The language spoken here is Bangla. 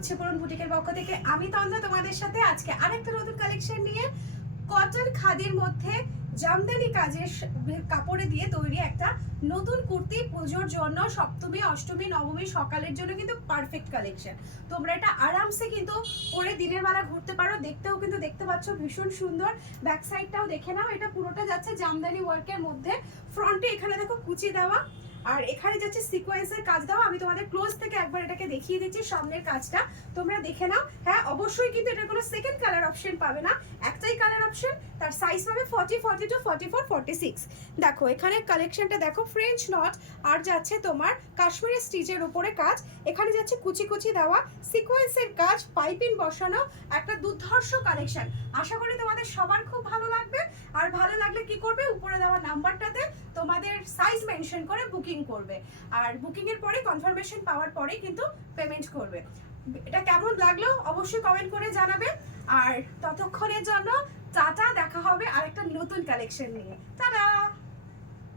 উচ্ছেপরণ বুটিকের পক্ষ থেকে আমি তন্দ্রা তোমাদের সাথে আজকে আরেকটা নতুন কালেকশন নিয়ে কটন খাদির মধ্যে জামদানি কাজের কাপড়ে দিয়ে তৈরি একটা নতুন কুর্তি পুজোর জন্য সপ্তমী অষ্টমী নবমী সকালের জন্য কিন্তু পারফেক্ট কালেকশন। তোমরা এটা আরামসে কিন্তু পরে দিনের বেলা ঘুরতে পারো। দেখতেও কিন্তু দেখতে পাচ্ছ ভীষণ সুন্দর। ব্যাক সাইডটাও দেখে নাও, এটা পুরোটা যাচ্ছে জামদানি ওয়ার্কের মধ্যে। ফ্রন্টে এখানে দেখো কুচি দেওয়া, আর এখানে যাচ্ছে সিকোয়েন্সের কাজ দাও। আমি তোমাদের ক্লোজ থেকে একবার এটাকে দেখিয়ে দিচ্ছি সামনের কাজটা, তোমরা দেখে নাও। হ্যাঁ অবশ্যই কিন্তু এটার কোনো সেকেন্ড কালার অপশন পাবে না, একটাই কালার অপশন। তার সাইজ হবে 40, 42, 44, 46। দেখো এখানে কালেকশনটা দেখো, ফ্রেঞ্চ নট আর যাচ্ছে তোমার কাশ্মীরি স্টিচের উপরে কাজ। এখানে যাচ্ছে কুচি কুচি দেওয়া সিকোয়েন্সের কাজ, পাইপিং বসানো, একটা দুর্ধর্ষ কালেকশন। আশা করি তোমাদের সবার খুব ভালো লাগবে। আর ভালো লাগলে কি করবে, উপরে দেওয়া নাম্বারটাতে তোমাদের সাইজ মেনশন করে বুকিং করবে, আর বুকিং এর পরে কনফার্মেশন পাওয়ার পরে কিন্তু পেমেন্ট করবে। এটা কেমন লাগলো অবশ্যই কমেন্ট করে জানাবে। আর ততক্ষণের জন্য টাটা, দেখা হবে আরেকটা নতুন কালেকশন নিয়ে। টাটা।